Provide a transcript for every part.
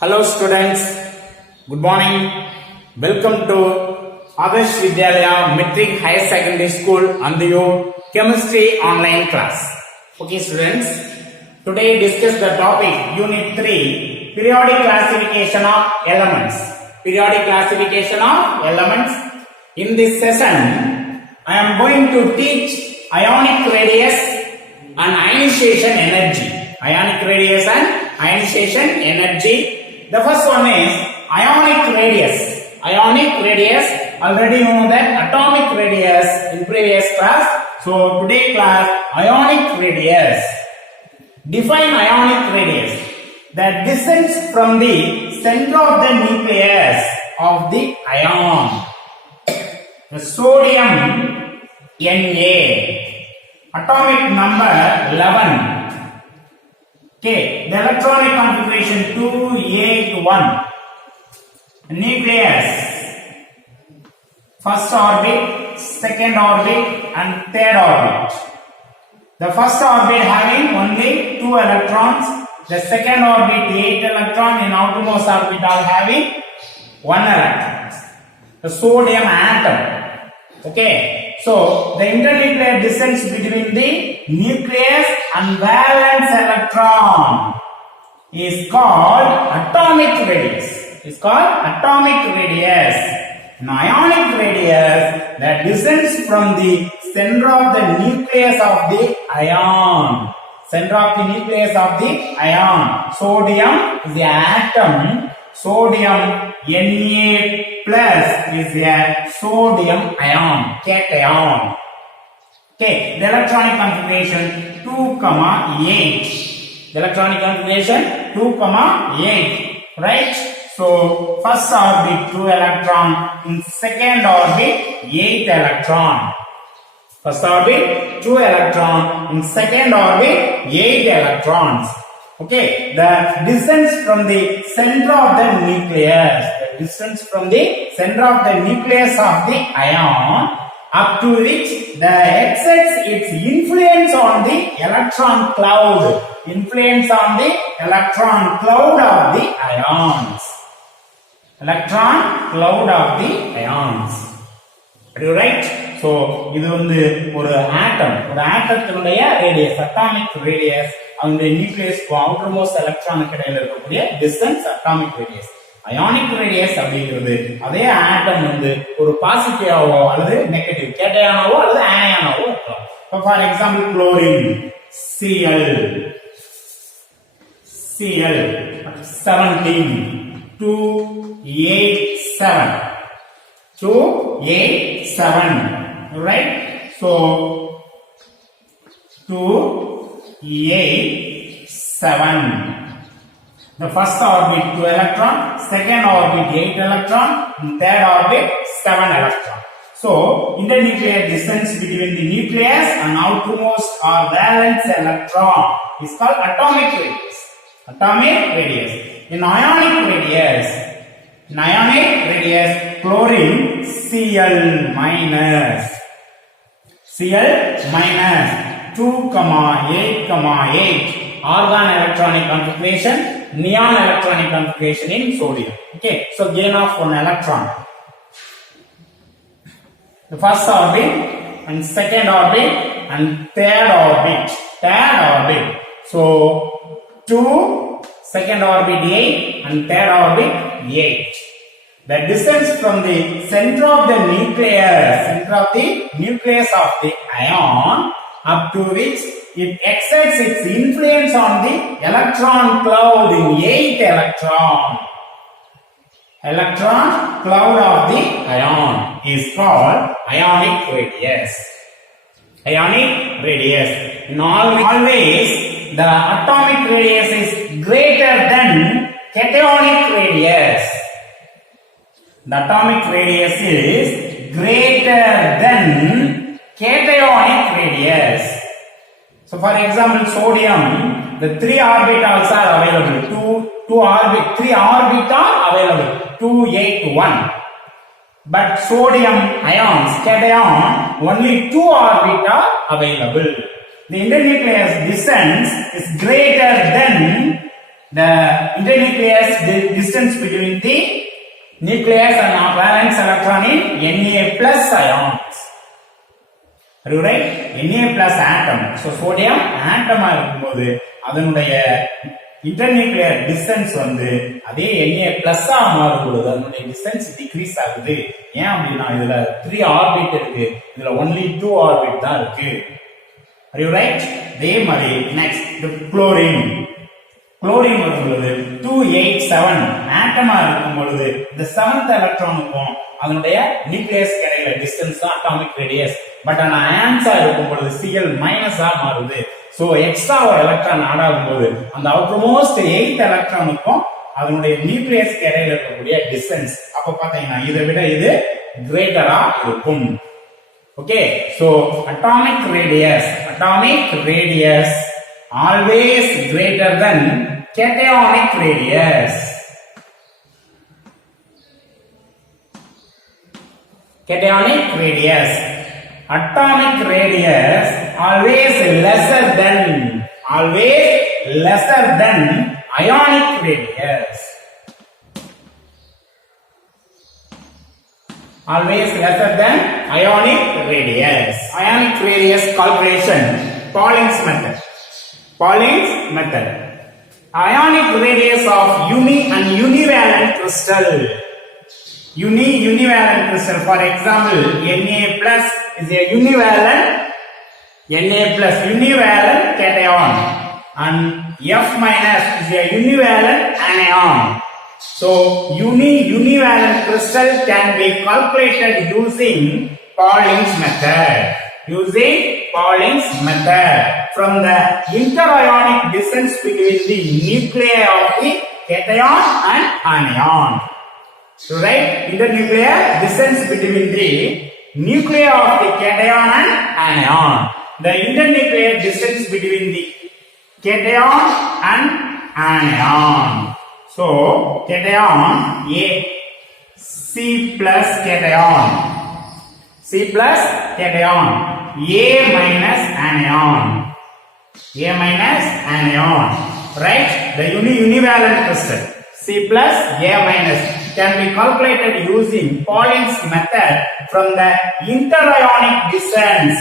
Hello students, good morning. Welcome to Adarsh Vidyalaya Metric Higher Secondary School Andiyo Chemistry Online Class. Okay students, today discuss the topic Unit 3 Periodic Classification of Elements. Periodic Classification of Elements. In this session, I am going to teach Ionic radius and ionization energy. Ionic radius and ionization energy. The first one is ionic radius. Ionic radius, already you know that atomic radius in previous class. So today class, ionic radius. Define ionic radius. The distance from the center of the nucleus of the ion. The sodium Na. Atomic number 11. Okay, the electronic configuration 281. Nucleus, first orbit, second orbit and third orbit. The first orbit having only 2 electrons, the second orbit 8 electrons, in outermost orbital having 1 electron. The sodium atom. Okay, so the internuclear distance between the nucleus and valence electron is called atomic radius. It's called atomic radius. In ionic radius, the distance from the center of the nucleus of the ion. Center of the nucleus of the ion. Sodium is the atom. Sodium Na plus is a sodium ion, cation. Okay, the electronic configuration 2,8. The electronic configuration 2,8. Right? So first orbit 2 electron, in second orbit 8 electron. First orbit 2 electron, in second orbit 8 electrons. Okay, the distance from the center of the nucleus, the distance from the center of the nucleus of the ion up to which the exerts its influence on the electron cloud. Influence on the electron cloud of the ions. Electron cloud of the ions. Are you right? So, இது வந்து ஒரு atom. ஒரு ஆட்டத்தினுடைய radius, atomic radius. அந்த நியூக்ளியஸ்க்கு outermost எலக்ட்ரானுக்கு இடையில இருக்கக்கூடிய distance atomic radius. Ionic radius அப்படிங்கிறது அதே ஆட்டம் வந்து ஒரு பாசிட்டிவாவோ அல்லது நெகட்டிவ் கேட்டயானாவோ அல்லது ஆனயானாவோ இருக்கலாம். இப்போ for example chlorine Cl 17 287 right? So 287. The first orbit 2 electron, second orbit 8 electron, third orbit 7 electron. So internuclear distance between the nucleus and outermost or valence electron is called atomic radius. Atomic radius. In ionic radius, chlorine Cl minus 2,8,8 argon electronic configuration, neon electronic configuration in sodium. Okay, so gain of 1 electron. The first orbit and second orbit and third orbit. So 2, second orbit 8 and third orbit 8. The distance from the center of the nucleus of the ion up to which it exerts its influence on the electron cloud in 8 electron. Electron cloud of the ion is called ionic radius. Ionic radius. In always the atomic radius is greater than cationic radius. The atomic radius is greater than cationic radius. So for example, sodium, the 3 orbitals are available. 3 orbitals are available. 2, 8, 1. But sodium ions, cation, only 2 orbitals available. The internuclear distance is greater than the internucleus distance between the nucleus and valence electron in Na plus ions. Are you right? Na plus atom. So sodium atom இருக்கும்போது அதனுடைய internuclear distance வந்து அதே Na plus ஆ மாறும்போது அதனுடைய distance decrease ஆகுது. ஏன் அப்படினா இதுல 3 orbit இருக்கு. இதுல only 2 orbit தான் இருக்கு. Are you right? அதே மாதிரி next the chlorine வரும்போது 287 ஆட்டமா இருக்கும்போது இந்த 7th எலக்ட்ரானுக்கும் அதனுடைய நியூக்ளியஸ் இடையில டிஸ்டன்ஸ் தான் அட்டாமிக் ரேடியஸ். பட் ஆனா ஆன்சா இருக்கும்போது Cl மைனஸ் ஆ மாறுது. சோ எக்ஸ்ட்ரா ஒரு எலக்ட்ரான் ஆட் ஆகும்போது அந்த அவுட்டர்மோஸ்ட் 8th எலக்ட்ரானுக்கும் அதனுடைய நியூக்ளியஸ் இடையில இருக்கக்கூடிய டிஸ்டன்ஸ் அப்ப பாத்தீங்கன்னா இதை விட இது கிரேட்டரா இருக்கும். Okay, so atomic radius always greater than cationic radius. Cationic radius, atomic radius always lesser than ionic radius. Always lesser than ionic radius. Ionic radius calculation, Pauling's method. Ionic radius of uni and univalent crystal. Univalent crystal. For example, Na plus is a univalent cation and F minus is a univalent anion. So univalent crystal can be calculated using Pauling's method. From the interionic distance between the nuclei of the cation and anion. So right, internuclear distance between the nuclei of the cation and anion. The internuclear distance between the cation and anion. So cation A, C plus cation, A minus anion, right? The univalent crystal C plus A minus can be calculated using Pauling's method from the interionic distance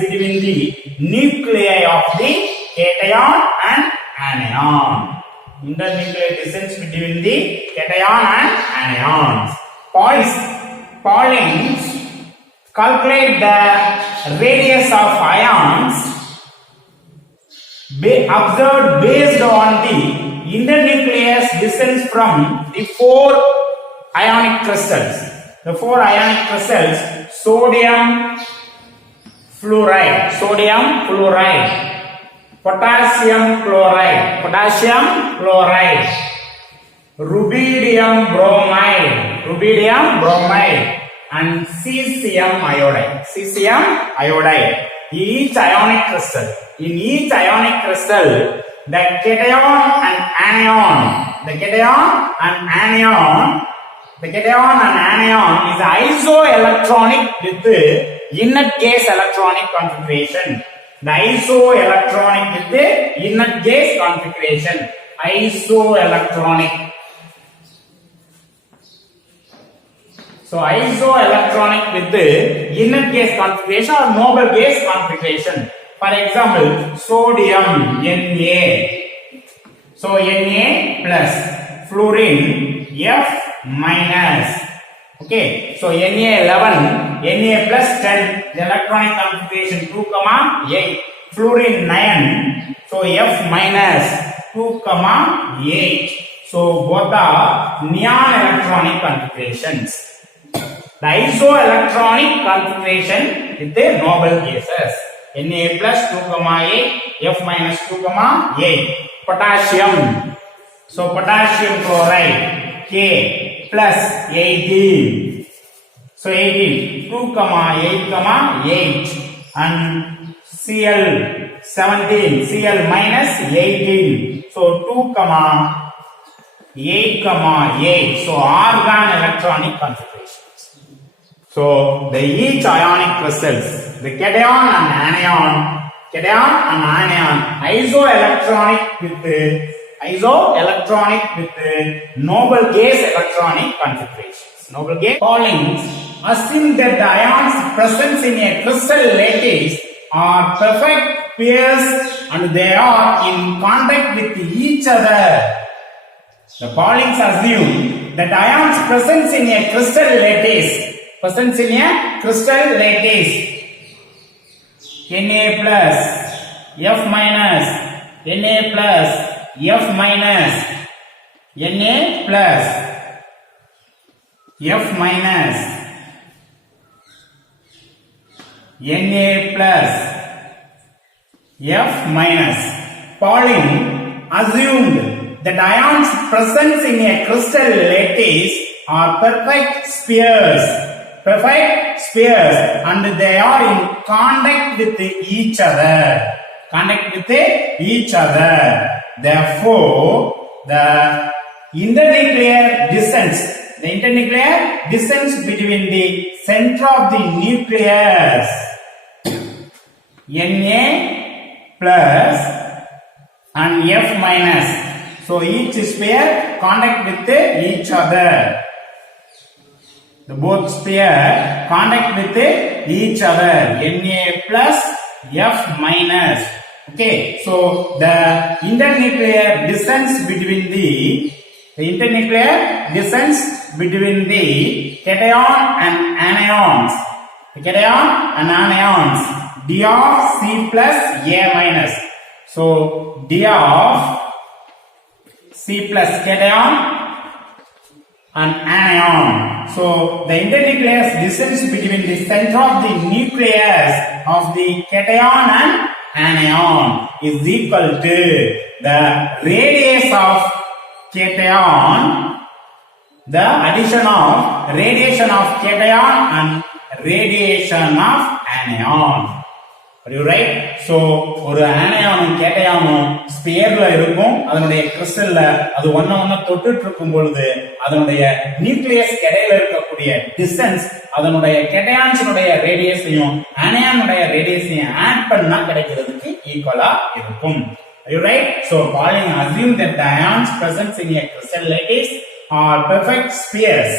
between the nuclei of the cation and anion. Internuclear distance between the cation and anions. Pauling's calculate the radius of ions observed based on the internucleus distance from the 4 ionic crystals. The 4 ionic crystals: sodium fluoride, potassium chloride, rubidium bromide, and cesium iodide. In each ionic crystal, the cation and anion is isoelectronic with inert gas electronic configuration. So isoelectronic with the inert gas configuration or noble gas configuration. For example, sodium Na. So Na plus, fluorine F minus. Okay, so Na11, Na plus 10, the electronic configuration 2,8. Fluorine 9, so F minus 2,8. So both are neon electronic configurations. The isoelectronic configuration with the noble gases. Na plus 2,8, F minus 2,8. Potassium. So potassium chloride K plus 18. So 18, 2,8,8 and Cl 17, Cl minus 18. So 2,8,8. So argon electronic configurations. So the each ionic crystals, the cation and anion cation and anion. Isoelectronic with noble gas electronic configurations. Noble gas Paulings assume that the ions present in a crystal lattice are perfect pairs and they are in contact with each other. The Paulings assume that ions present in a crystal lattice Na plus, F minus, Na plus, F minus, Na plus, F minus, Na plus, F minus. Pauling assumed that ions present in a crystal lattice are perfect spheres and they are in contact with each other. Therefore, the internuclear distance between the center of the nucleus Na plus and F minus. So each sphere contact with each other. The both sphere contact with each other. Na plus, F minus. Okay, so the internuclear distance between the cation and anions. D of C plus A minus. So D of C plus cation and anion. So the internuclear distance between the center of the nucleus of the cation and anion is equal to the radius of cation, the addition of radiation of cation and radiation of anion. Are you right? So ஒரு ஆனியானும் கேட்டயானும் ஸ்பியர்ல இருக்கும். அதனுடைய கிறிஸ்டல்ல அது ஒண்ணா தொட்டுட்டு இருக்கும் பொழுது அதனுடைய nucleus இடையில இருக்கக்கூடிய டிஸ்டன்ஸ் அதனுடைய கேட்டயான்ஸுடைய ரேடியஸையும் ஆனியானுடைய ரேடியஸையும் ஆட் பண்ணா கிடைக்கிறதுக்கு ஈக்குவலா இருக்கும். Are you right? So Pauling assumed that the ions present in a crystal lattice are perfect spheres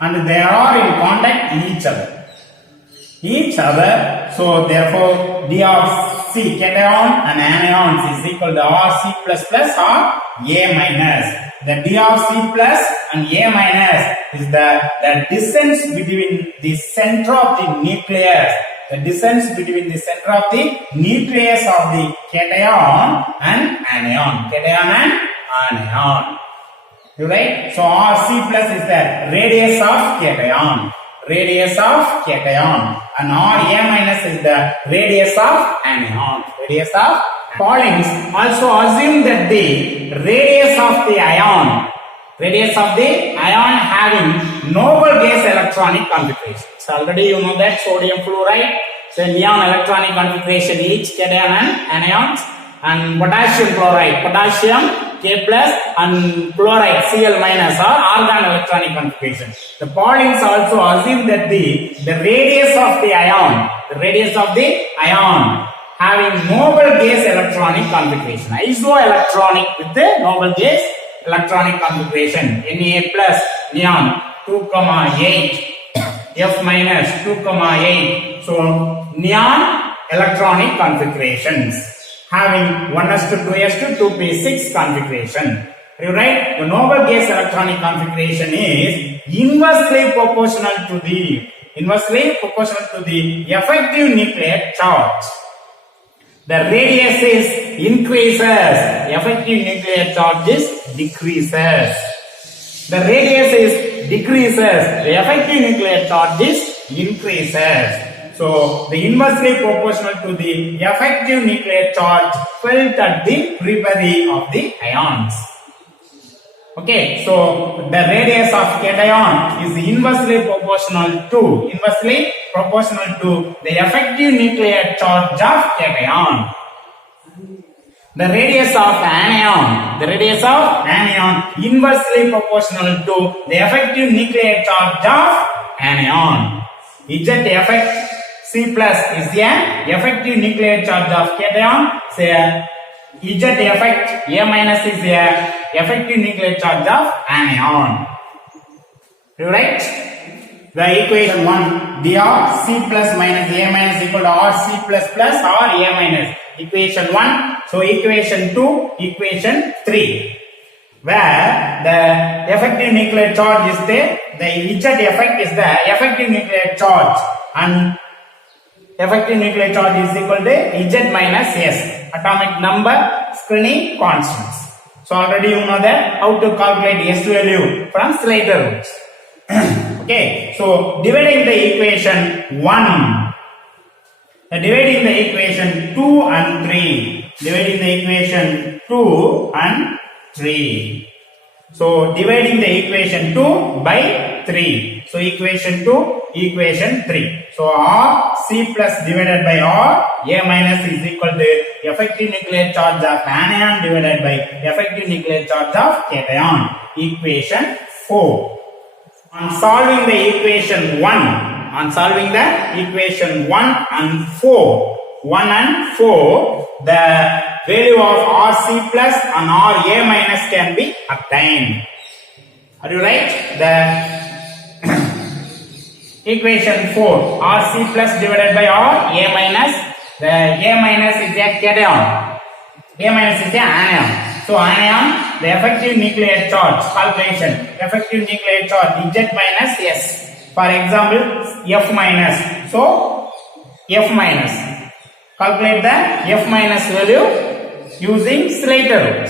and they are in contact each other. So therefore D of C cation and anions is equal to RC plus plus or A minus. The D of C plus and A minus is the distance between the center of the nucleus. The distance between the center of the nucleus of the cation and anion. You right? So RC plus is the radius of cation. And RA minus is the radius of anion. Paulings also assume that the radius of the ion having noble gas electronic configuration. So already you know that sodium fluoride, so neon electronic configuration each cation and anions, and potassium chloride, potassium K plus and chloride Cl minus or argon electronic configuration. The Paulings also assume that the radius of the ion having noble gas electronic configuration, isoelectronic with the noble gas electronic configuration. Na plus neon 2,8, F minus 2,8. So neon electronic configurations having 1s2, 2p6 configuration. Are you right? The noble gas electronic configuration is inversely proportional to the effective nuclear charge. The radius is increases, effective nuclear charge is decreases. The radius is decreases, the effective nuclear charge is increases. So the inversely proportional to the effective nuclear charge felt at the periphery of the ions. Okay, so the radius of cation is inversely proportional to the effective nuclear charge of cation. The radius of anion inversely proportional to the effective nuclear charge of anion. Z effect C plus is the effective nuclear charge of cation. Say Z effect, A minus is the effective nuclear charge of anion. Right? The equation 1, dr C plus minus A minus equal to R C plus plus or A minus. Equation 1. So equation 2, equation 3. Where the effective nuclear charge is there, the Z effect is the effective nuclear charge, and effective nuclear charge is equal to Z minus S, atomic number, screening constants. So already you know that how to calculate S value from Slater rules. Okay, so dividing the equation 1, dividing the equation 2 and 3, dividing the equation 2 and 3. So dividing the equation 2 by 3. So equation 2, equation 3. So R C plus divided by R A minus is equal to effective nuclear charge of anion divided by effective nuclear charge of cation. Equation 4. On solving the equation 1, and 4, 1 and 4, the value of RC plus and RA minus can be obtained. Are you right? The equation 4, RC plus divided by RA minus, the A minus is a cation, A minus is the anion. So anion, the effective nuclear charge calculation, effective nuclear charge Z minus S. For example, F minus. So F minus. Calculate the F minus value using Slater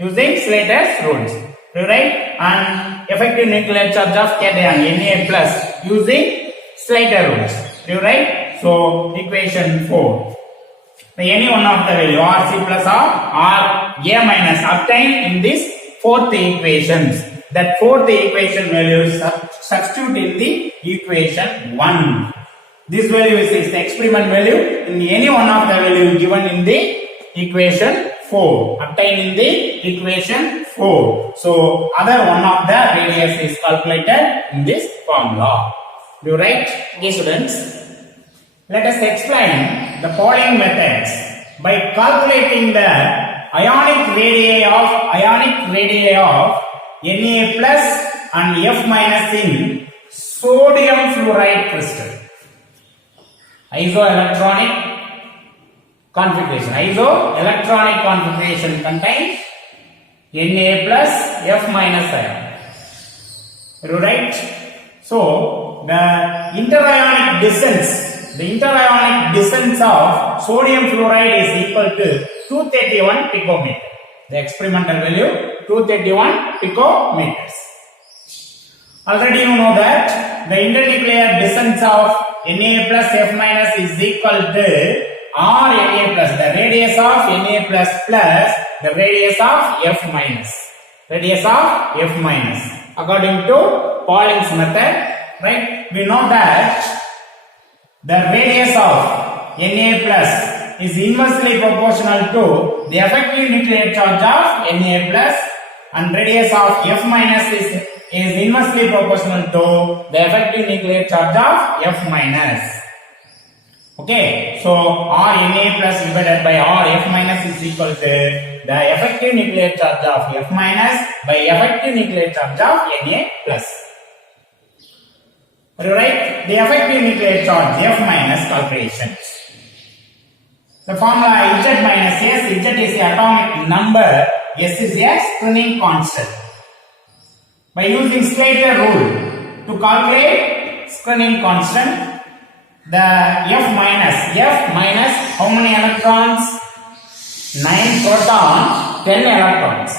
rules. Right? And effective nuclear charge of cation Na plus using Slater rules. Right? So equation 4. Any one of the value RC plus or RA minus obtained in this fourth equations. That fourth equation value substitute in the equation 1. This value is the experiment value in any one of the value given in the equation 4. Obtained in the equation 4. So other one of the radius is calculated in this formula. Do you write? Okay, students. Let us explain the following methods by calculating the ionic radii of Na plus and F minus in sodium fluoride crystal. Isoelectronic configuration contains Na plus F minus ion. Right? So the interionic distance of sodium fluoride is equal to 231 picometer. The experimental value 231 picometers. Already you know that the internuclear distance of Na plus F minus is equal to R Na plus, the radius of Na plus plus the radius of F minus. According to Pauling's method, right? We know that the radius of Na plus is inversely proportional to the effective nuclear charge of Na plus, and radius of F minus is inversely proportional to the effective nuclear charge of F minus. Okay, so RNA plus divided by RF minus is equal to the effective nuclear charge of F minus by effective nuclear charge of Na plus. Right? The effective nuclear charge F minus calculations. The formula Z minus S, Z is the atomic number, S is a Screening constant. By using Slater rule to calculate Screening constant, the F minus how many electrons? 9 protons, 10 electrons.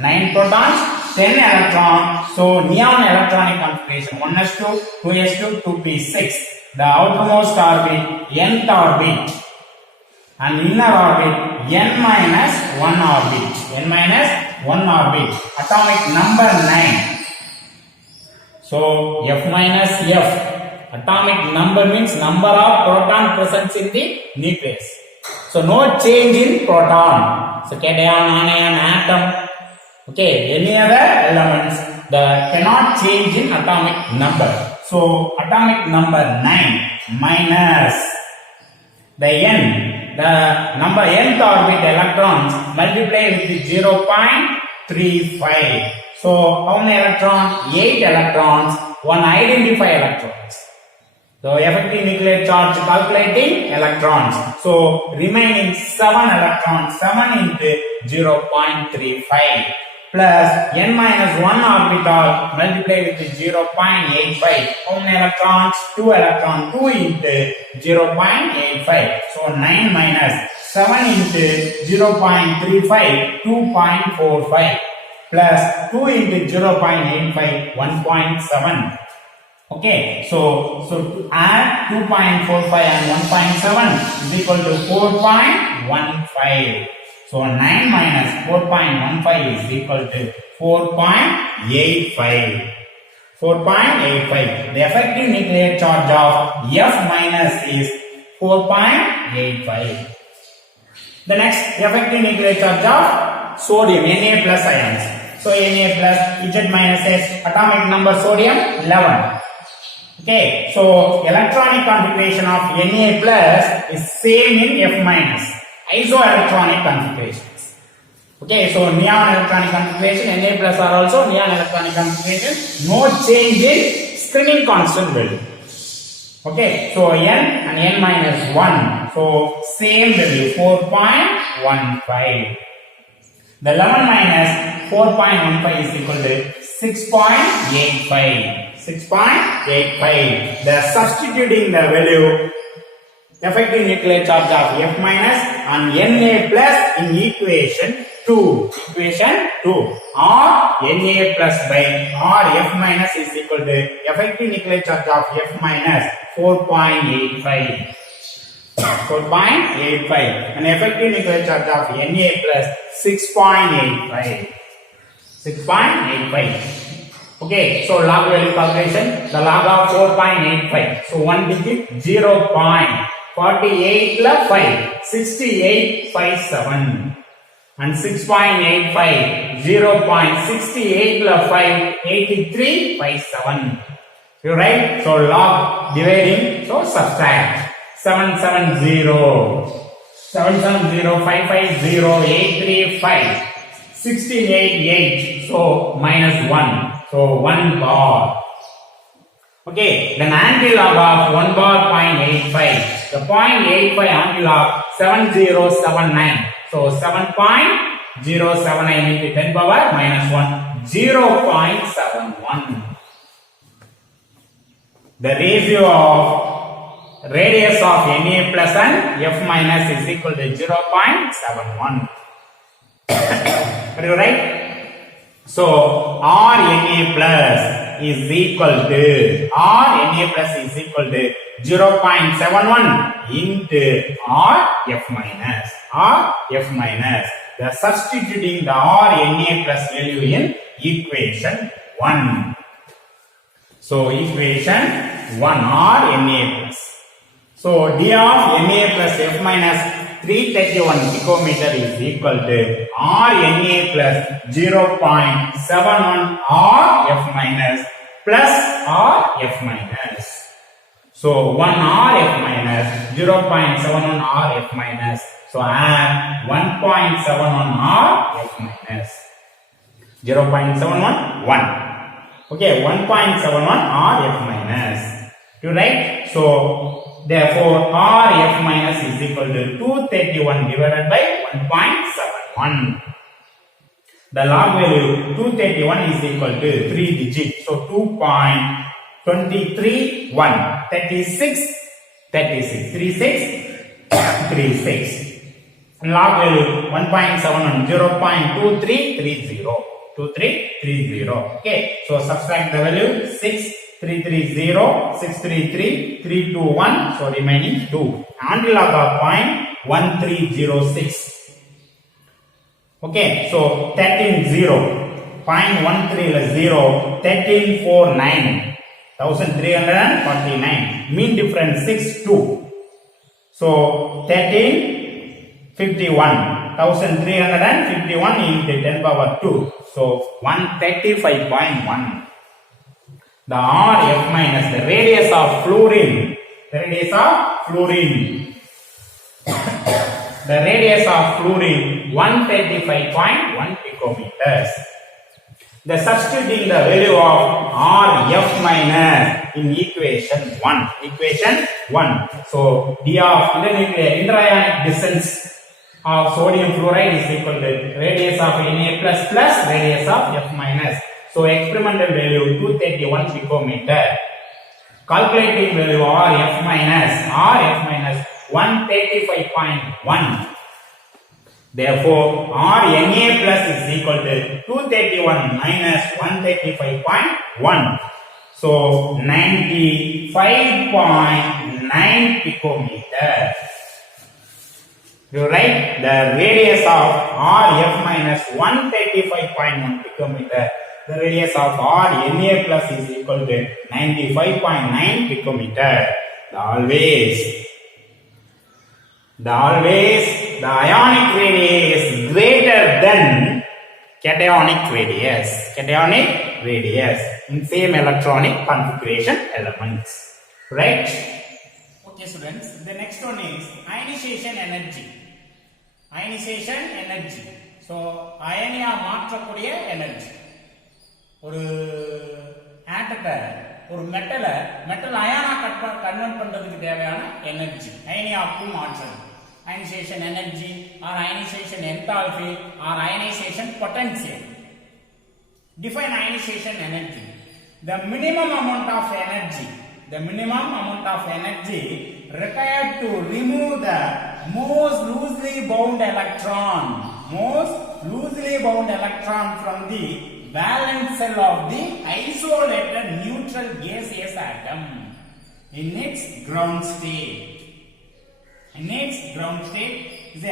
9 protons, 10 electrons. So neon electronic configuration 1s2, 2s2, 2p6. The outermost orbit, nth orbit, and inner orbit n minus 1 orbit. Atomic number 9. So F minus F. Atomic number means number of proton presence in the nucleus. So no change in proton. So cation, anion, atom, okay, any other elements that cannot change in atomic number. So atomic number 9 minus the n, the number nth orbit electrons multiply with 0.35. So how many electrons? 8 electrons, one identify electrons. So effective nuclear charge calculating electrons. So remaining 7 electrons, 7 into 0.35 plus n minus 1 orbital multiply with 0.85. How many electrons? 2 electrons, 2 into 0.85. So 9 minus 7 into 0.35, 2.45 plus 2 into 0.85, 1.7. Okay, so to add 2.45 and 1.7 is equal to 4.15. So 9 minus 4.15 is equal to 4.85. 4.85. The effective nuclear charge of F minus is 4.85. The next effective nuclear charge of sodium, Na plus ions. So Na plus Z minus S, atomic number sodium 11. Okay, so electronic configuration of Na plus is same in F minus. Isoelectronic configurations. Okay, so neon electronic configuration, Na plus are also neon electronic configuration. No change in screening constant value. Okay, so n and n minus 1. So same value 4.15. The 11 minus 4.15 is equal to 6.85. 6.85. The substituting the value effective nuclear charge of F minus and Na plus in equation 2. Equation 2. Or Na plus by or F minus is equal to effective nuclear charge of F minus 4.85. 4.85. And effective nuclear charge of Na plus 6.85. 6.85. Okay, so log value calculation, the log of 4.85. So 1 digit 0.48 plus 5, 6857. And 6.85, 0.68 plus 5, 8357. You write, so log dividing, so subtract. 770, 550, 835, 1688, so minus 1. So 1 bar. Okay, then anti-log of 1 bar 0.85. The 0.85 anti-log 7079. So 7.079 into 10 power minus 1, 0.71. The ratio of radius of Na plus and F minus is equal to 0.71. Are you right? So Rna plus is equal to 0.71 into Rf minus. Rf minus. The substituting the Rna plus value in equation 1. So equation 1 Rna plus. So D of Na plus F minus 331 picometer is equal to Rna plus 0.71 Rf minus plus Rf minus. So 1 Rf minus 0.71 Rf minus. So add 1.71 Rf minus 0.71 1. Okay, 1.71 Rf minus. You write? So therefore, Rf minus is equal to 231 divided by 1.71. The log value 231 is equal to 3 digits. So 2.231, 36, 36. And log value 1.71, 0.2330. 2330. Okay, so subtract the value 6. 330, 633, 321, so remaining 2. Anti-log of 0.1306. Okay, so 13 0. 0.13 is 0. 1349. 1349. Mean difference 62. So 1351. 1351 into 10 power 2. So 135.1. The Rf minus, the radius of fluorine, the radius of fluorine, the radius of fluorine 135.1 picometers. The substituting the value of Rf minus in equation 1. Equation 1. So d of interionic distance of sodium fluoride is equal to radius of Na plus plus radius of F minus. So experimental value 231 picometer. Calculating value Rf minus 135.1. Therefore, Rna plus is equal to 231 minus 135.1. So 95.9 picometer. You write the radius of Rf minus 135.1 picometer. The radius of Rna plus is equal to 95.9 picometer. The ionic radius is greater than cationic radius in same electronic configuration elements. Right? Okay, students. The next one is ionization energy. Ionization energy. So, ioniya மாற்றக்கூடிய energy. ஒரு ஆட்டத்தை ஒரு metal அயனா convert பண்றதுக்கு தேவையான energy அயனியாக்கும் மாற்றம் ionization energy or ionization enthalpy or ionization potential. Define ionization energy. The minimum amount of energy required to remove the most loosely bound electron from the valence cell of the isolated neutral gaseous atom in its ground state. Is a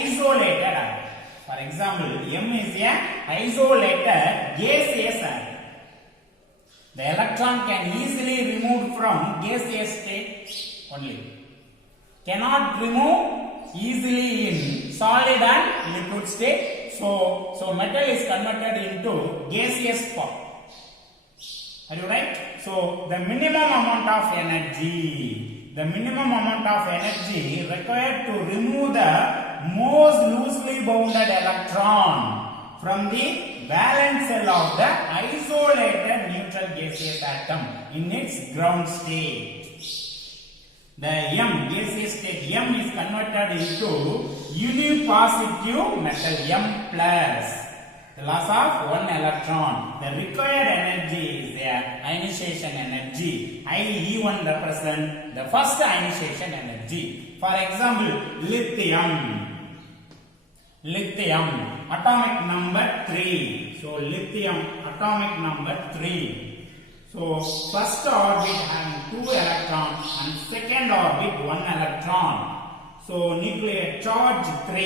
isolated atom. For example, M is a isolated gaseous atom. The electron can easily remove from gaseous state only. Cannot remove easily in solid and liquid state. So metal is converted into gaseous form. Are you right? So the minimum amount of energy required to remove the most loosely bounded electron from the valence cell of the isolated neutral gaseous atom in its ground state. The gaseous state M is converted into unipositive metal M plus. The loss of one electron. The required energy is the ionization energy. E1 represent the first ionization energy. For example, lithium atomic number 3. So lithium atomic number 3. So first orbit having 2 electrons and second orbit 1 electron. So nuclear charge 3.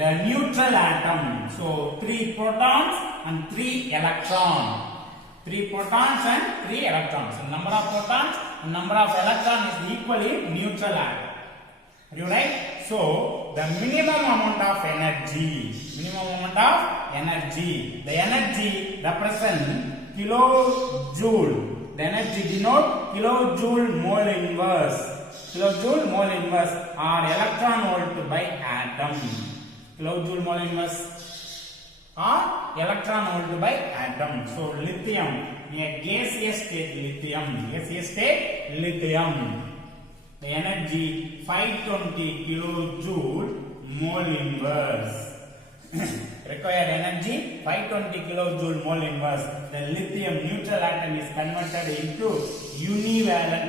The neutral atom. So 3 protons and 3 electrons. 3 protons and 3 electrons. So number of protons and number of electrons is equally neutral atom. Are you right? So the minimum amount of energy. The energy represents kilojoule. The energy denote kilojoule mole inverse. Kilojoule mole inverse or electron volt by atom. Kilojoule mole inverse or electron volt by atom. So lithium, a gaseous state lithium. The energy 520 kilojoule mole inverse. Required energy 520 kilojoule mole inverse. The lithium neutral atom is converted into univalent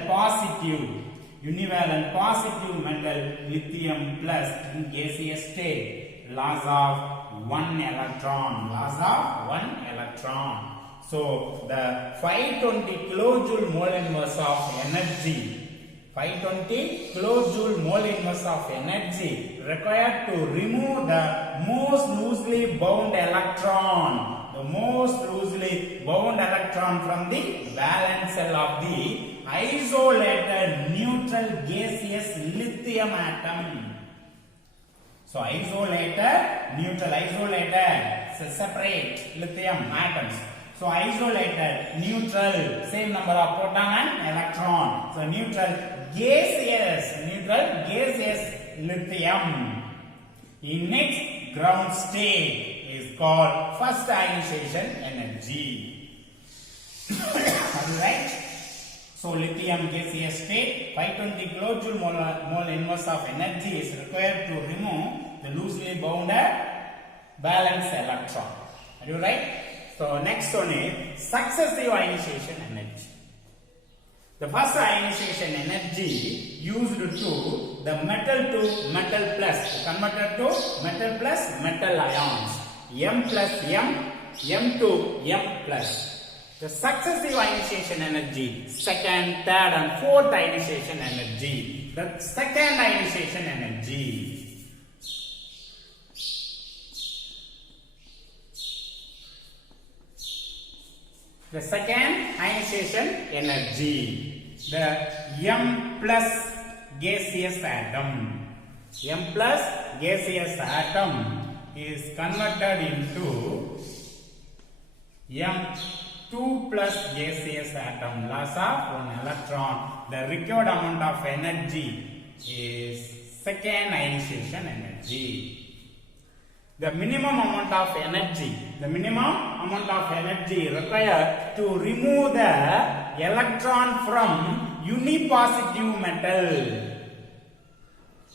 positive metal lithium plus in gaseous state. Loss of 1 electron. So the 520 kilojoule mole inverse of energy. 520 kilojoule mole inverse of energy required to remove the most loosely bound electron. The most loosely bound electron from the valence cell of the isolated neutral gaseous lithium atom. So isolated, neutral, isolated, so separate lithium atoms. So isolated, neutral, same number of proton and electron. So neutral gaseous lithium in its ground state is called first ionization energy. Alright. So lithium gaseous state, 520 kilojoule mole inverse of energy is required to remove the loosely bounded valence electron. Are you right? So next one is successive ionization energy. The first ionization energy used to the metal to metal plus, converted to metal plus metal ions, M plus M, M to M plus. The successive ionization energy, second, third and fourth ionization energy. The second ionization energy. The second ionization energy, the M plus gaseous atom. M plus gaseous atom is converted into M2 plus gaseous atom, loss of one electron. The required amount of energy is second ionization energy. The minimum amount of energy required to remove the electron from unipositive metal.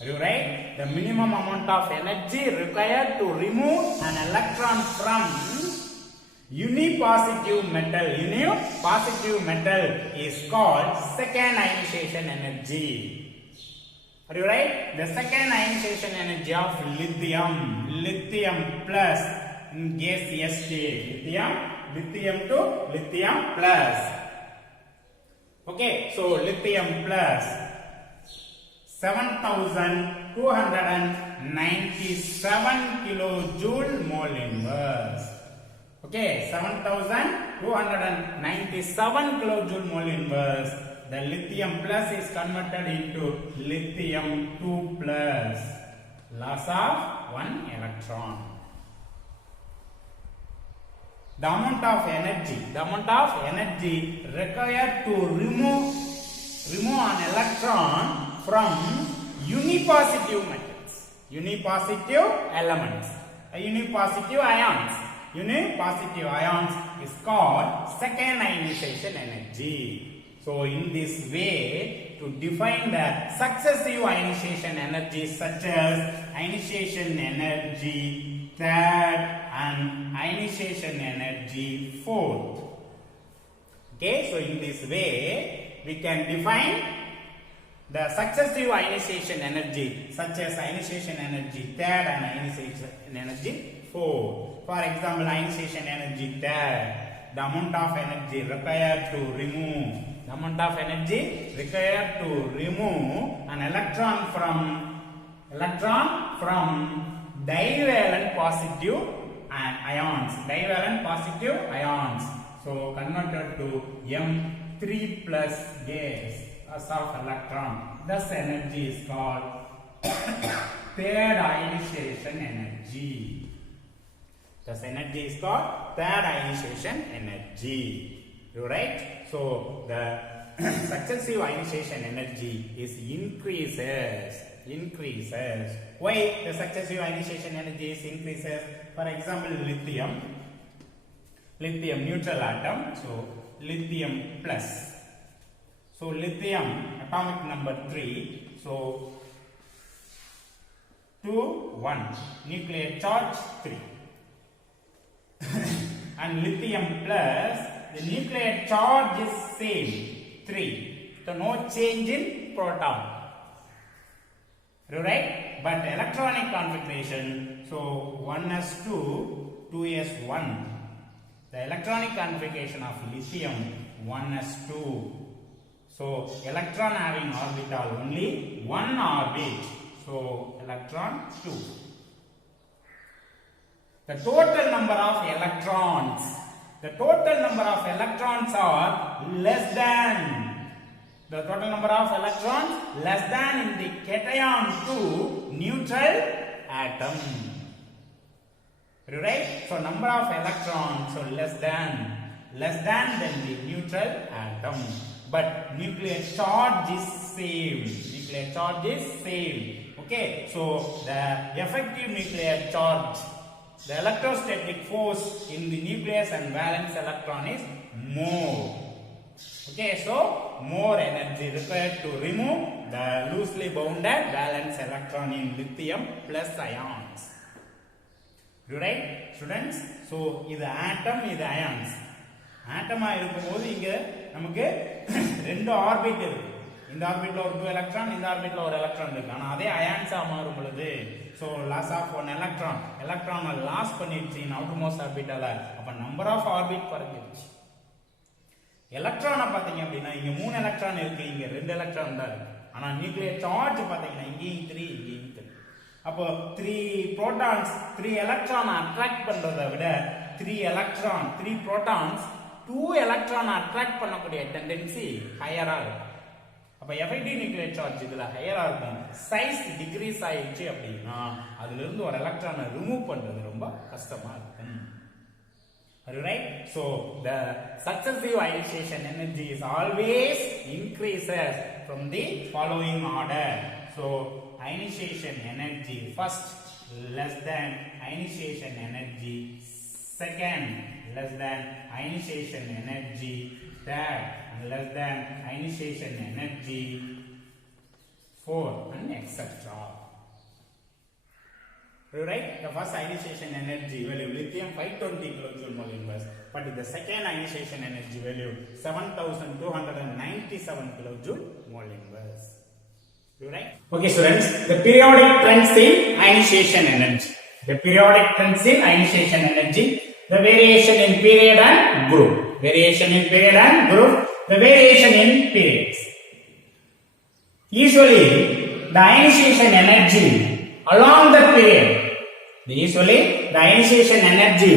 Are you right? The minimum amount of energy required to remove an electron from unipositive metal is called second ionization energy. Are you right? The second ionization energy of lithium plus gaseous state, lithium to lithium plus. Okay, so lithium plus 7,297 kilojoule mole inverse. Okay, 7,297 kilojoule mole inverse. The lithium plus is converted into lithium 2 plus, loss of one electron. The amount of energy required to remove an electron from unipositive metals, unipositive elements, unipositive ions is called second ionization energy. So in this way, to define the successive ionization energies such as ionization energy third and ionization energy fourth. Okay, so in this way, we can define the successive ionization energy such as ionization energy third and ionization energy fourth. For example, ionization energy third, the amount of energy required to remove an electron from divalent positive ions. So converted to M3 plus gas as of electron. Thus energy is called third ionization energy. Thus energy is called third ionization energy. You right? So the successive ionization energy is increases. Why the successive ionization energy is increases? For example, lithium neutral atom. So lithium plus. So lithium atomic number 3. So 2 1 nuclear charge 3. And lithium plus, the nuclear charge is same 3. So no change in proton. Right? But electronic configuration, so 1s2, 2s1. The electronic configuration of lithium 1s2. So electron having orbital only one orbit. So electron 2. The total number of electrons are less than. The total number of electrons less than in the cation to neutral atom. Right? So number of electrons so less than less than the neutral atom. But nuclear charge is same. Nuclear charge is same. Okay, so the effective nuclear charge, the electrostatic force in the nucleus and valence electron is more. Okay, so more energy required to remove the loosely bounded valence electron in lithium plus ions. Right, students? So, this atom, this ions. Atom இருக்கும்போது இங்க நமக்கு ரெண்டு orbit இருக்கு. இந்த ஆர்பிட்ல ஒரு 2 electron, இந்த ஆர்பிட்ல ஒரு electron இருக்கு. ஆனா அதே அயான்ஸா மாறும் பொழுது so loss of one electron loss பண்ணிடுச்சு in outermost orbital. அப்ப number of orbit குறைஞ்சிருச்சு. எலக்ட்ரானை பாத்தீங்க அப்படினா இங்க 3 எலக்ட்ரான் இருக்கு, இங்க 2 எலக்ட்ரான் தான் இருக்கு. ஆனா நியூக்ளியர் சார்ஜ் பாத்தீங்கன்னா இங்கேயும் 3, இங்கேயும் 3. அப்போ 3 protons 3 electron அட்ராக்ட் பண்றதை விட 3 protons 2 electron அட்ராக்ட் பண்ணக்கூடிய டெண்டன்சி ஹையரா இருக்கும். அப்ப எஃபெக்டிவ் நியூக்ளியர் சார்ஜ் இதுல ஹையரா இருக்கும். சைஸ் டிக்ரீஸ் ஆயிடுச்சு அப்படின்னா அதுல இருந்து ஒரு எலக்ட்ரானை ரிமூவ் பண்றது ரொம்ப கஷ்டமா இருக்கும். Are you right? So the successive ionization energy is always increases from the following order. So ionization energy first less than ionization energy second less than ionization energy third less than ionization energy fourth and etc. Right? The first ionization energy value lithium 520 kilojoule mole inverse, but the second ionization energy value 7297 kilojoule mole inverse. Right? Okay, students, the periodic trends in ionization energy. The periodic trends in ionization energy, the variation in period and group. Variation in period and group, the variation in periods. Usually, the ionization energy along the period, the ionization energy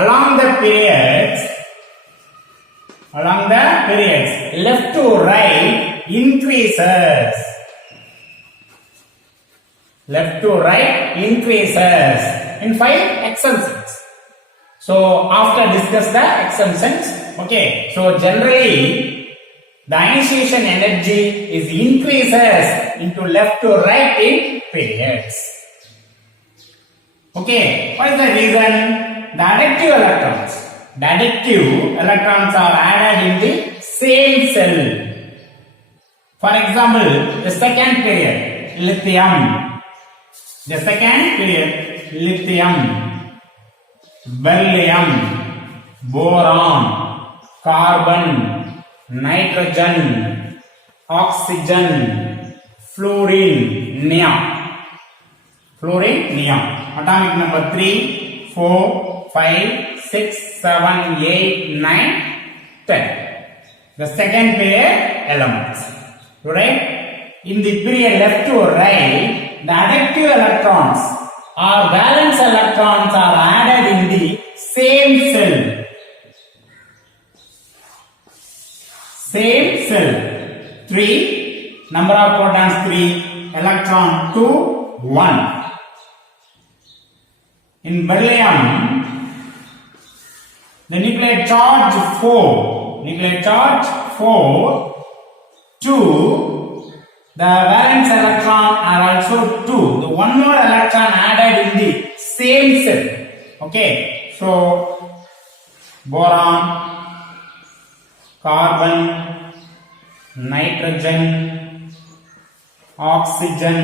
along the periods, left to right increases. Left to right increases in 5 exemptions. So after discuss the exemptions, okay. So generally the ionization energy is increases into left to right in periods. Okay, what is the reason? The additive electrons are added in the same cell. For example, the second period lithium. The second period lithium, beryllium, boron, carbon, nitrogen, oxygen, fluorine, neon. Atomic number 3, 4, 5, 6, 7, 8, 9, 10. The second pair elements. Right? In the period left to right, the additive electrons or valence electrons are added in the same cell. Same cell. 3, number of protons 3, electron 2, 1. In beryllium, the nuclear charge 4, 2, the valence electron are also 2. The one more electron added in the same cell. Okay, so boron, carbon, nitrogen, oxygen,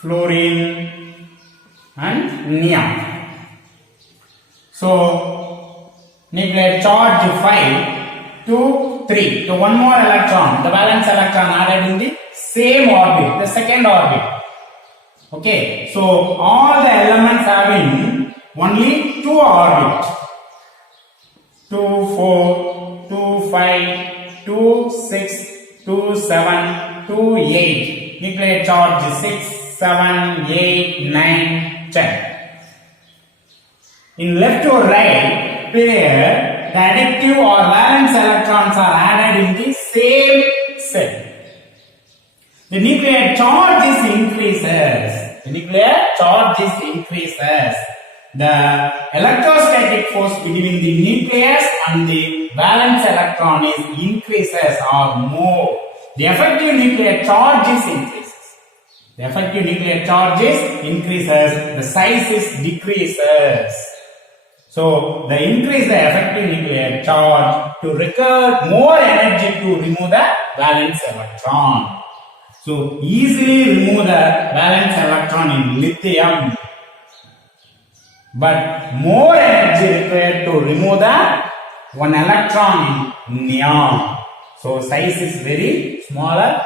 fluorine and neon. So nuclear charge 5, 2, 3. So one more electron, the valence electron added in the same orbit, the second orbit. Okay, so all the elements having only 2 orbit. 2, 4, 2, 5, 2, 6, 2, 7, 2, 8. Nuclear charge 6, 7, 8, 9, 10. In left to right pair, the additive or valence electrons are added in the same cell. The nuclear charge increases. the electrostatic force between the nucleus and the valence electron is increases or more. The effective nuclear charge is increases. The effective nuclear charge is increases, the size is decreases. So, the increase the effective nuclear charge to require more energy to remove the valence electron. So, easily remove the valence electron in lithium. But more energy required to remove the one electron in neon. So, size is very smaller.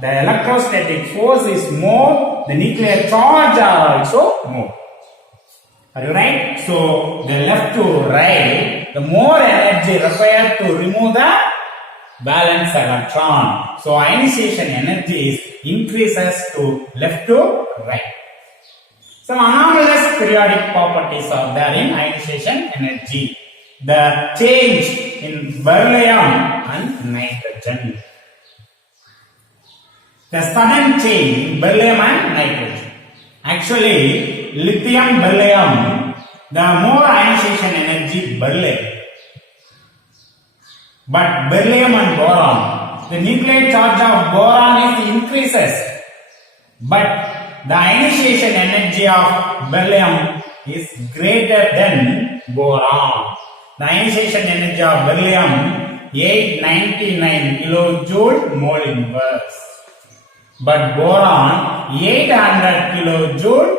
The electrostatic force is more. The nuclear charge are also more. Are you right? So, the left to right, the more energy required to remove the valence electron. So, ionization energy is increases to left to right. Some anomalous periodic properties are there in ionization energy. The change in beryllium and nitrogen. The sudden change in beryllium and nitrogen. Actually, lithium, beryllium, the more ionization energy beryllium. But beryllium and boron, the nuclear charge of boron is increases. But the ionization energy of beryllium is greater than boron. The ionization energy of beryllium 899 kilojoule mole inverse. But boron 800 kilojoule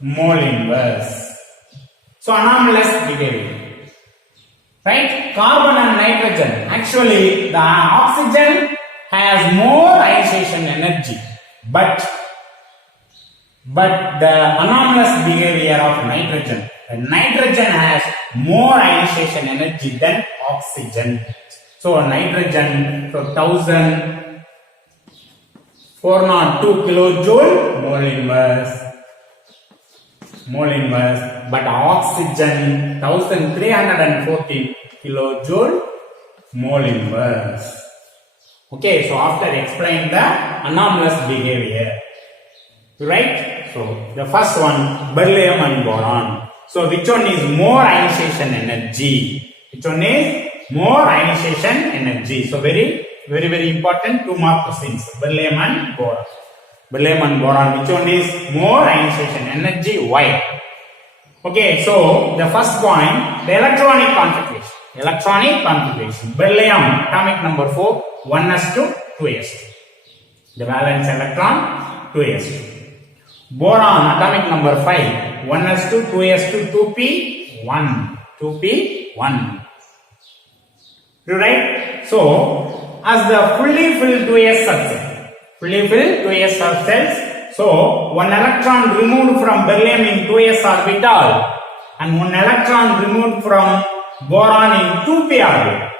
mole inverse. So anomalous behavior. Right? Carbon and nitrogen. Actually, the oxygen has more ionization energy. But the anomalous behavior of nitrogen. The nitrogen has more ionization energy than oxygen. So nitrogen, so 1402 kilojoule mole inverse, but oxygen 1314 kilojoule mole inverse. Okay, so after explain the anomalous behavior, right? So the first one, beryllium and boron. So which one is more ionization energy? Which one is more ionization energy? So very important 2 mark questions. Beryllium and boron. Beryllium and boron. Which one is more ionization energy? Why? Okay, so the first point, the electronic configuration. Electronic configuration. Beryllium, atomic number 4, 1s2, 2s2. The valence electron, 2s2. Boron, atomic number 5, 1s2, 2s2, 2p1. 2p1. Right? So, as the fully filled 2s subcells, so one electron removed from beryllium in 2s orbital and one electron removed from boron in 2p orbital.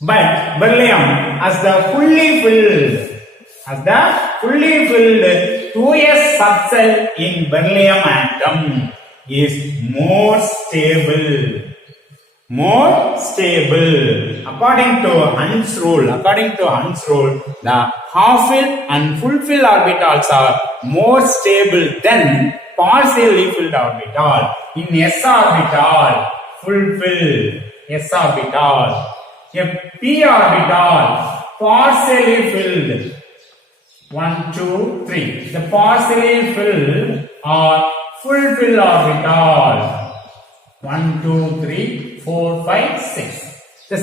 But beryllium as the fully filled 2s subcell in beryllium atom is more stable. According to Hund's rule, the half-filled and full-filled orbitals are more stable than partially filled orbital. In s orbital, full-filled s orbital. A p orbital, partially filled. 1, 2, 3. The partially filled or full-filled orbital. 1, 2, 3, 4, 5, 6. The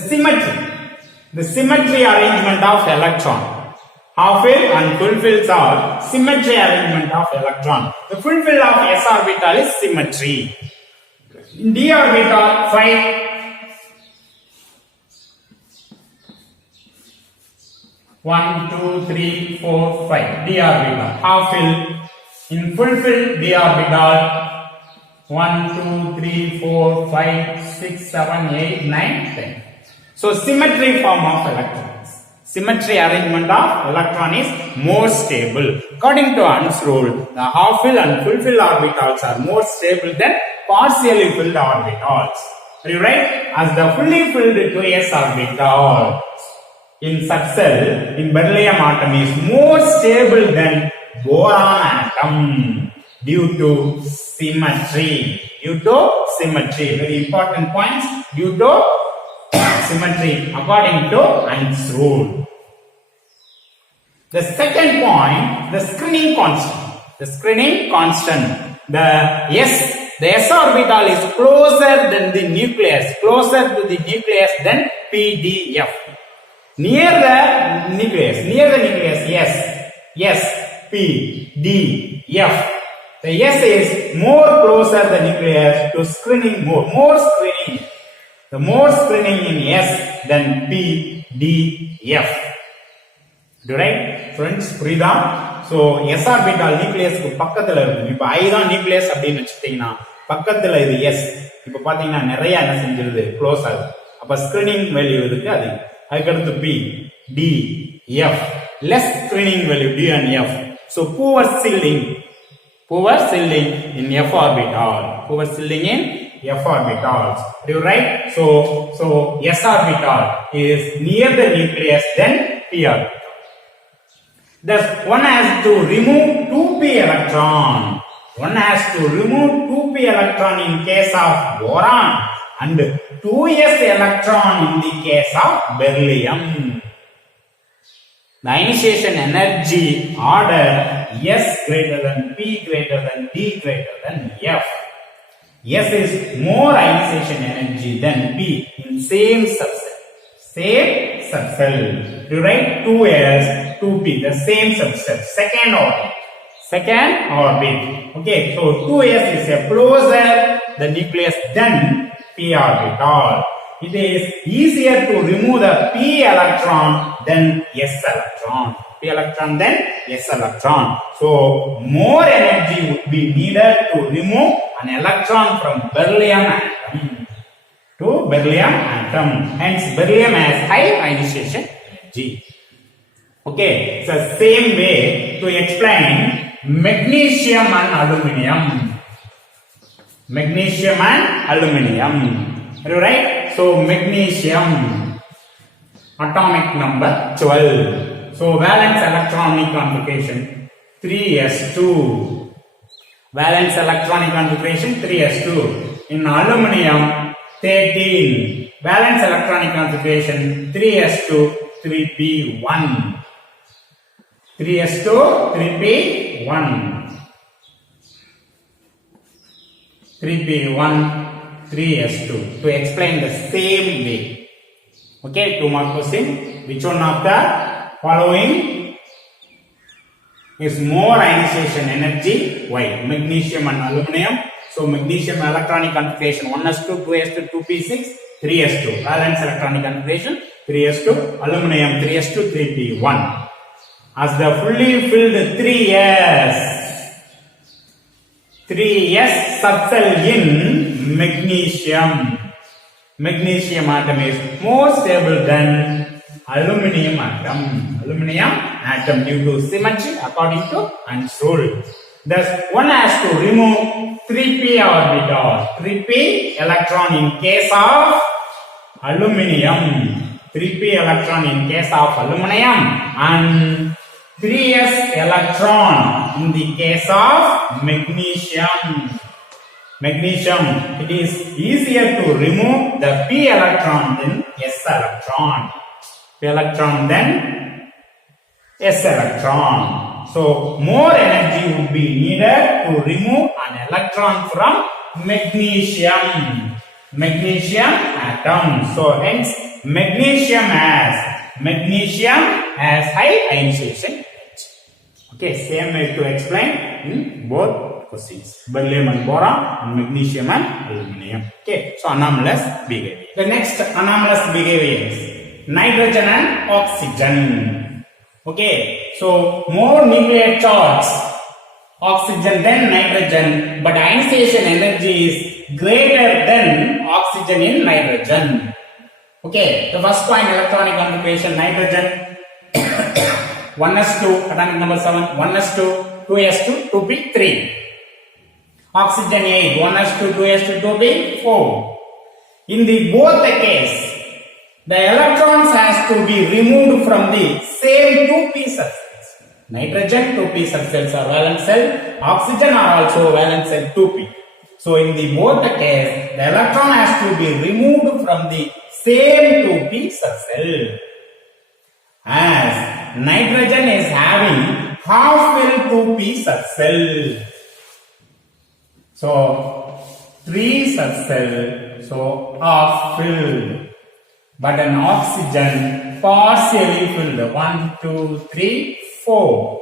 symmetry arrangement of electron. Half-filled and full-fills are symmetry arrangement of electron. The full-fill of s orbital is symmetry. In d orbital, 5. 1, 2, 3, 4, 5. D orbital. Half-filled. In full-filled d orbital. 1, 2, 3, 4, 5, 6, 7, 8, 9, 10. So symmetry form of electrons. Symmetry arrangement of electron is more stable. According to Hund's rule, the half-filled and full-filled orbitals are more stable than partially filled orbitals. Are you right? As the fully filled 2s orbital in subcell in beryllium atom is more stable than boron atom due to symmetry. Due to symmetry. Very important points. Due to symmetry according to Einstein's rule. The second point, the screening constant. The screening constant. The S orbital is closer than the nucleus. Closer to the nucleus than PDF. Near the nucleus, S, P, D, F. The S is more closer the nucleus to screening more screening. The more screening in S than P, D, F. Right? Friends, புரியுதா? So, S orbital nucleus க்கு பக்கத்துல இருக்கு. இப்ப I தான் nucleus அப்படின்னு வச்சுட்டீங்கன்னா பக்கத்துல இது S. இப்ப பாத்தீங்கன்னா நிறைய என்ன செஞ்சிருது? க்ளோஸ் ஆகுது. அப்ப ஸ்கிரீனிங் வேல்யூ இருக்கு அது. அதுக்கு அடுத்து P, D, F. Less screening value D and F. So, poor sealing in F orbital. Poor sealing in F orbitals. Do you write? So S orbital is near the nucleus than P orbital. Thus, one has to remove 2p electron. One has to remove 2p electron in case of boron and 2s electron in the case of beryllium. The ionization energy order S greater than P greater than D greater than F. S is more ionization energy than P in same subset. Same subcell. You write 2s, 2p, the same subset. Second orbit. Okay, so 2s is a closer the nucleus than p orbital. It is easier to remove the p electron than s electron. P electron than s electron. So more energy would be needed to remove an electron from beryllium atom. To beryllium atom. Hence beryllium has high ionization energy. Okay, so same way to explain magnesium and aluminum. Magnesium and aluminum. Right? So magnesium atomic number 12. So valence electronic configuration 3s2. Valence electronic configuration 3s2. In aluminum 13. Valence electronic configuration 3s2 3p1. 3s2 3p1. 3p1 3s2 to explain the same way. Okay, 2 mark question. Which one of the following is more ionization energy? Why? Magnesium and aluminum. So magnesium electronic configuration 1s2, 2s2, 2p6, 3s2. Valence electronic configuration 3s2, aluminum 3s2, 3p1. As the fully filled 3s subcell in magnesium. Magnesium atom is more stable than aluminum atom. Aluminum atom due to symmetry according to Einstein's rule. Thus, one has to remove 3p orbital, 3p electron in case of aluminum, 3p electron in case of aluminum, and 3s electron in the case of magnesium. Magnesium, it is easier to remove the p electron than s electron. P electron than s electron. So more energy would be needed to remove an electron from magnesium atom. So hence magnesium has high ionization energy. Okay, same way to explain in both questions. Beryllium and boron and magnesium and aluminum. Okay, so anomalous behavior. The next anomalous behavior is nitrogen and oxygen. Okay, so more nuclear charge oxygen than nitrogen, but ionization energy is greater than oxygen in nitrogen. Okay, the first point electronic configuration nitrogen 1s2 atomic number 7, 1s2, 2s2, 2p3. Oxygen 8, 1s2, 2s2, 2p4. In the both the case, the electrons has to be removed from the same 2p surface. Nitrogen 2p subcells are valence cell. Oxygen are also valence cell 2p. So in the both the case, the electron has to be removed from the same 2p subcell. As nitrogen is having half-filled 2p subcell. So 3 subcell, so half filled. But an oxygen partially filled. 1, 2, 3, 4.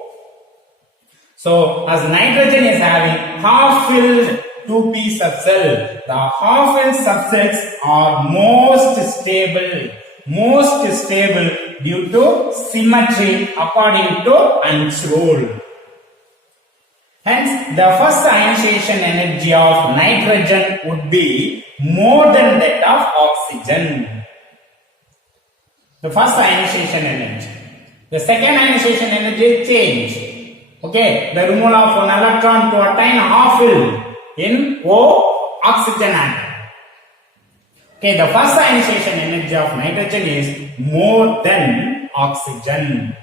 So as nitrogen is having half filled 2p subcell, the half filled subsets are most stable due to symmetry according to Hund's rule. Hence, the first ionization energy of nitrogen would be more than that of oxygen. The first ionization energy. The second ionization energy change. Okay, the removal of one electron to attain half fill in O oxygen atom. Okay, the first ionization energy of nitrogen is more than oxygen.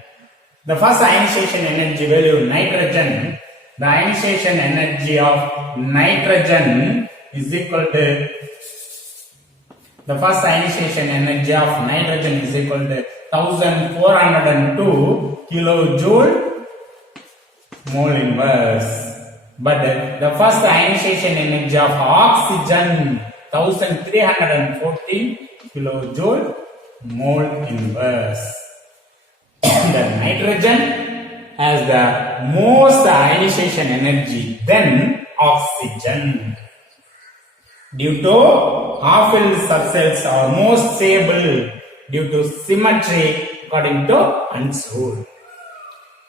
The first ionization energy value of nitrogen, the ionization energy of nitrogen is equal to, the first ionization energy of nitrogen is equal to 1402 kilojoule mole inverse. But the first ionization energy of oxygen 1314 kilojoule mole inverse. The nitrogen has the most ionization energy than oxygen. Due to half-filled subcells are most stable due to symmetry according to Hund's rule.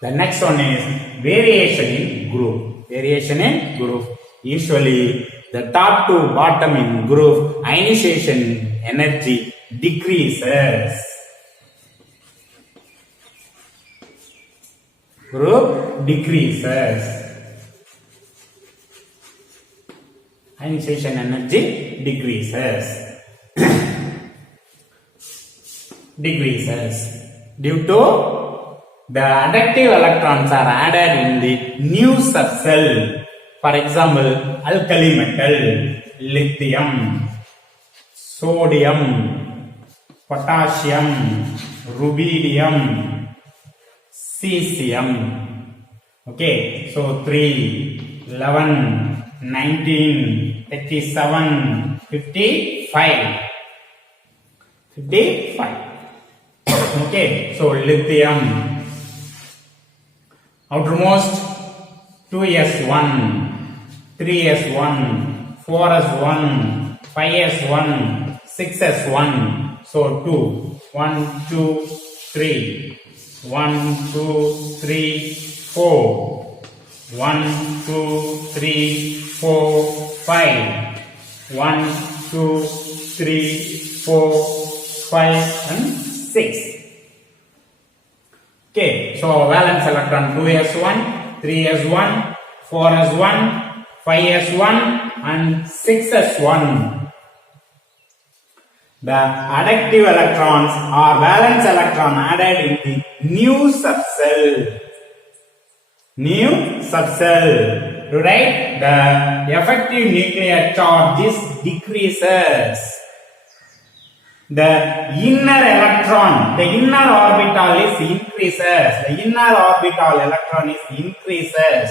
The next one is variation in group. Variation in group. Usually the top to bottom in group ionization energy decreases. Group decreases. Ionization energy decreases. Due to the adductive electrons are added in the new subcell. For example, alkali metal, lithium, sodium, potassium, rubidium, cesium. Okay, so 3, 11, 19, 37, 55. 55. Okay, so lithium, outermost 2s1, 3s1, 4s1, 5s1, 6s1. So 2, 1, 2, 3, 1, 2, 3, 4, 1, 2, 3, 4, 5, 1, 2, 3, 4, 5 and 6. Okay, so valence electron 2s1, 3s1, 4s1, 5s1 and 6s1. The adductive electrons are valence electron added in the new subcell. Right? The effective nuclear charge decreases. The inner electron, the inner orbital increases. The inner orbital electron increases.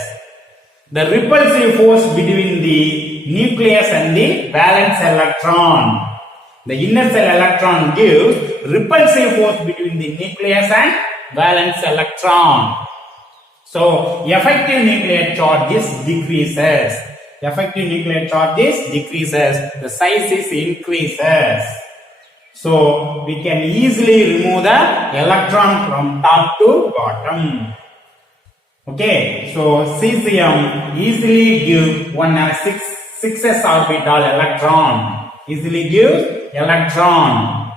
The repulsive force between the nucleus and the valence electron. The inner cell electron gives repulsive force between the nucleus and valence electron. So, effective nuclear charges decreases. Effective nuclear charges decreases. The size increases. So, we can easily remove the electron from top to bottom. Okay, so cesium easily gives 6s orbital electron. Easily gives electron.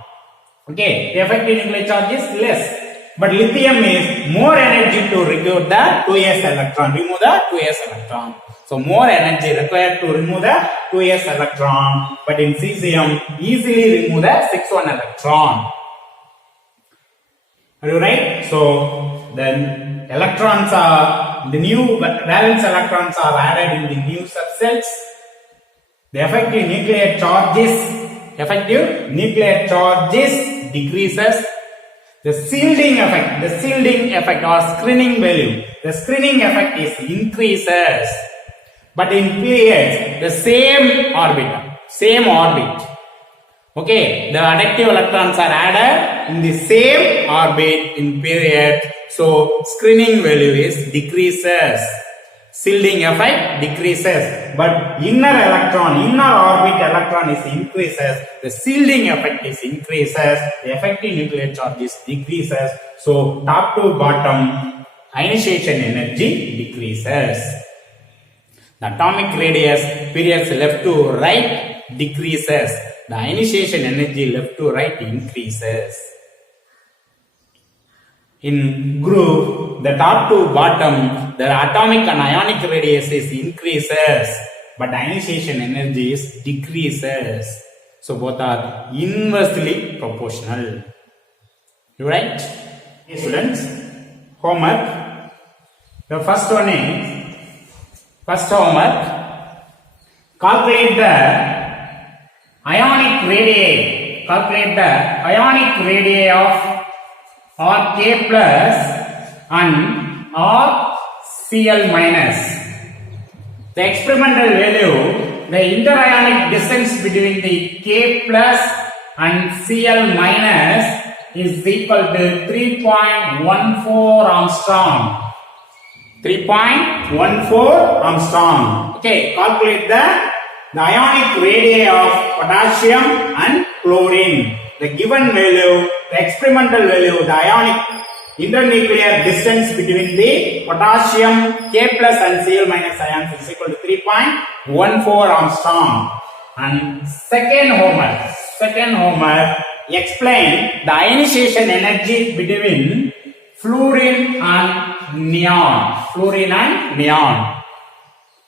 Okay, the effective nuclear charge is less. But lithium is more energy to recruit the 2s electron. Remove the 2s electron. So more energy required to remove the 2s electron. But in cesium, easily remove the 6s1 electron. Are you right? So then the new valence electrons are added in the new subsets. The effective nuclear charges decreases. The shielding effect or screening value, the screening effect is increases. But in periods, the same orbit. Okay, the additive electrons are added in the same orbit in period. So screening value is decreases. Shielding effect decreases, but inner orbit electron is increases. The shielding effect is increases. The effective nuclear charge is decreases. So top to bottom ionization energy decreases. The atomic radius periods left to right decreases. The ionization energy left to right increases. In group, the top to bottom, the atomic and ionic radius is increases, but ionization energy is decreases. So both are inversely proportional. You right? Okay, students, homework. The first one is, homework, calculate the ionic radii of Rk plus and Rcl minus. The experimental value, the interionic distance between the K plus and Cl minus is equal to 3.14 Armstrong. 3.14 Armstrong. Okay, calculate the ionic radii of potassium and chlorine. The given value, the experimental value, the ionic internuclear distance between the potassium K plus and Cl minus ions is equal to 3.14 Armstrong. And second homework, explain the ionization energy between fluorine and neon.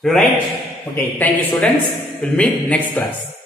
Right? Okay, thank you students. We'll meet next class.